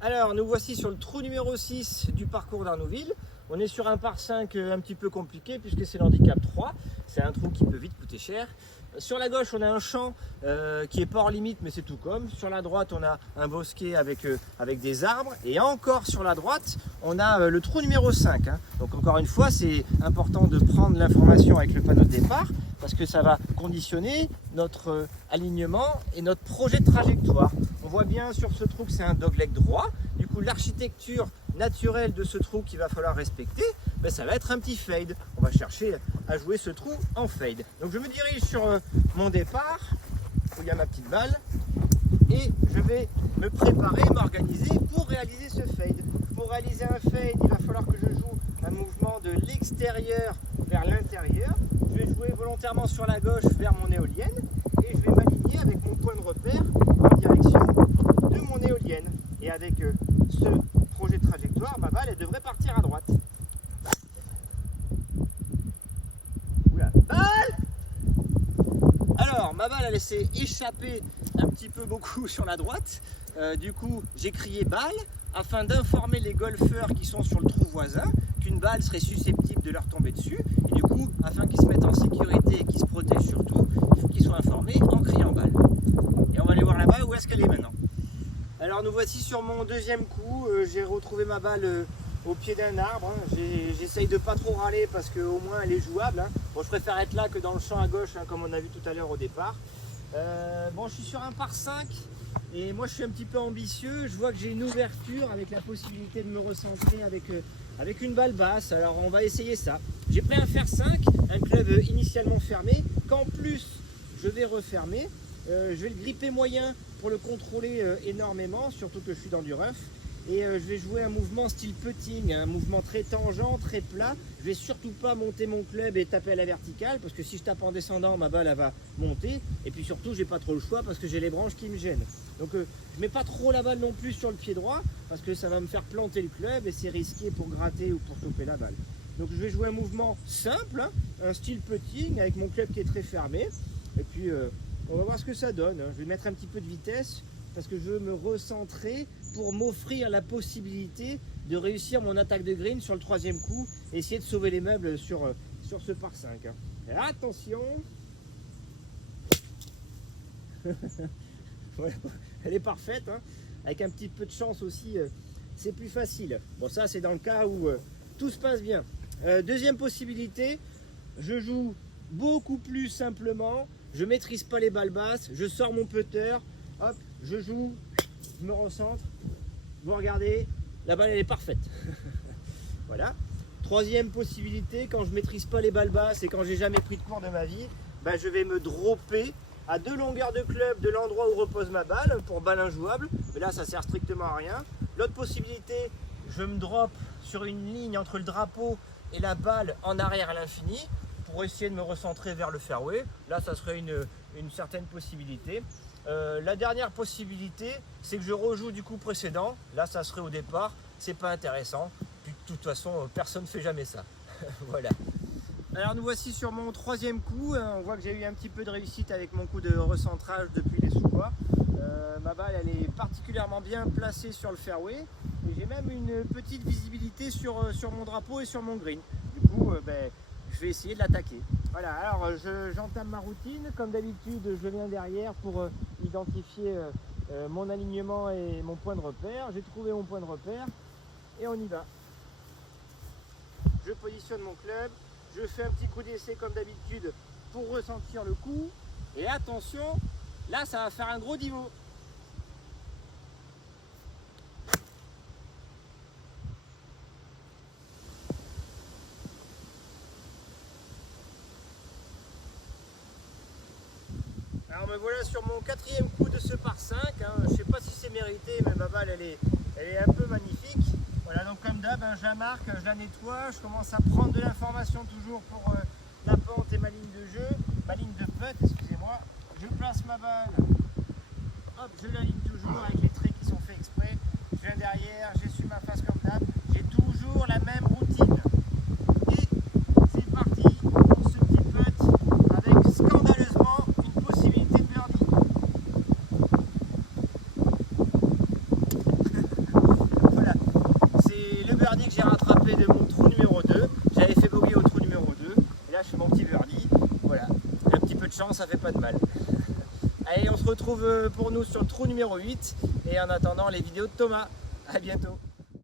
Alors, nous voici sur le trou numéro 6 du parcours d'Arnouville. On est sur un par 5 un petit peu compliqué puisque c'est l'handicap 3. C'est un trou qui peut vite coûter cher. Sur la gauche, on a un champ qui est pas hors limite, mais c'est tout comme. Sur la droite, on a un bosquet avec des arbres. Et encore sur la droite, on a le trou numéro 5. Donc encore une fois, c'est important de prendre l'information avec le panneau de départ parce que ça va conditionner notre alignement et notre projet de trajectoire. On voit bien sur ce trou que c'est un dogleg droit. Du coup, l'architecture naturelle de ce trou qu'il va falloir respecter, ben, ça va être un petit fade. On va chercher à jouer ce trou en fade. Donc je me dirige sur mon départ, où il y a ma petite balle, et je vais me préparer, m'organiser pour réaliser ce fade. Pour réaliser un fade, il va falloir que je joue un mouvement de l'extérieur vers l'intérieur. Je vais jouer volontairement sur la gauche vers mon éolienne, et je vais m'aligner avec mon point de repère en direction de mon éolienne. Et avec ce projet de trajectoire, ma balle elle devrait partir à droite. Oula, balle! Alors, ma balle elle s'est échappée un petit peu beaucoup sur la droite. Du coup, j'ai crié balle afin d'informer les golfeurs qui sont sur le trou voisin qu'une balle serait susceptible de leur tomber dessus. Et du coup, afin qu'ils se mettent en sécurité et qu'ils se protègent surtout, il faut qu'ils soient informés en criant balle. Et on va aller voir là-bas où est-ce qu'elle est maintenant. Alors nous voici sur mon deuxième coup, j'ai retrouvé ma balle au pied d'un arbre, j'essaye de pas trop râler parce qu'au moins elle est jouable. Bon, je préfère être là que dans le champ à gauche comme on a vu tout à l'heure au départ. Bon, je suis sur un par 5 et moi je suis un petit peu ambitieux, je vois que j'ai une ouverture avec la possibilité de me recentrer avec une balle basse, alors on va essayer ça. J'ai pris un fer 5, un club initialement fermé, qu'en plus je vais refermer. Je vais le gripper moyen pour le contrôler énormément, surtout que je suis dans du rough. Et je vais jouer un mouvement style putting, un mouvement très tangent, très plat. Je vais surtout pas monter mon club et taper à la verticale, parce que si je tape en descendant, ma balle elle va monter. Et puis surtout, j'ai pas trop le choix parce que j'ai les branches qui me gênent. Donc je mets pas trop la balle non plus sur le pied droit, parce que ça va me faire planter le club et c'est risqué pour gratter ou pour toper la balle. Donc je vais jouer un mouvement simple, un style putting avec mon club qui est très fermé. Et puis on va voir ce que ça donne. Je vais mettre un petit peu de vitesse parce que je veux me recentrer pour m'offrir la possibilité de réussir mon attaque de green sur le troisième coup et essayer de sauver les meubles sur ce par 5. Et attention. Voilà. Elle est parfaite. Avec un petit peu de chance aussi, c'est plus facile. Bon, ça c'est dans le cas où tout se passe bien. Deuxième possibilité, je joue beaucoup plus simplement. Je maîtrise pas les balles basses, je sors mon putter, hop, je joue, je me recentre. Vous regardez, la balle elle est parfaite. Voilà. Troisième possibilité, quand je maîtrise pas les balles basses et quand j'ai jamais pris de cours de ma vie, ben, je vais me dropper à 2 longueurs de club de l'endroit où repose ma balle pour balle injouable. Mais là ça sert strictement à rien. L'autre possibilité, je me drop sur une ligne entre le drapeau et la balle en arrière à l'infini, pour essayer de me recentrer vers le fairway. Là, ça serait une certaine possibilité. La dernière possibilité, c'est que je rejoue du coup précédent. Là, ça serait au départ. C'est pas intéressant. Puis, de toute façon, personne ne fait jamais ça. Voilà. Alors, nous voici sur mon troisième coup. On voit que j'ai eu un petit peu de réussite avec mon coup de recentrage depuis les sous-bois. Ma balle, elle est particulièrement bien placée sur le fairway. Et j'ai même une petite visibilité sur mon drapeau et sur mon green. Du coup, je vais essayer de l'attaquer. Voilà, alors j'entame ma routine. Comme d'habitude, je viens derrière pour identifier mon alignement et mon point de repère. J'ai trouvé mon point de repère et on y va. Je positionne mon club. Je fais un petit coup d'essai comme d'habitude pour ressentir le coup. Et attention, là ça va faire un gros niveau. Alors me voilà sur mon quatrième coup de ce par 5, je ne sais pas si c'est mérité, mais ma balle elle est un peu magnifique. Voilà, donc comme d'hab, je la marque, je la nettoie, je commence à prendre de l'information toujours pour la pente et ma ligne de jeu, ma ligne de putt, excusez-moi. Je place ma balle, hop, je l'aligne toujours avec les traits qui sont faits exprès. Je viens derrière, j'essuie ma face comme d'hab, j'ai toujours la même routine. Et c'est parti pour ce petit putt avec scandaleusement une possibilité de birdie. servais de mon trou numéro 2. J'avais fait bogey au trou numéro 2. Et là, je fais mon petit birdie. Voilà, un petit peu de chance, ça fait pas de mal. Allez, on se retrouve pour nous sur le trou numéro 8. Et en attendant, les vidéos de Thomas. À bientôt.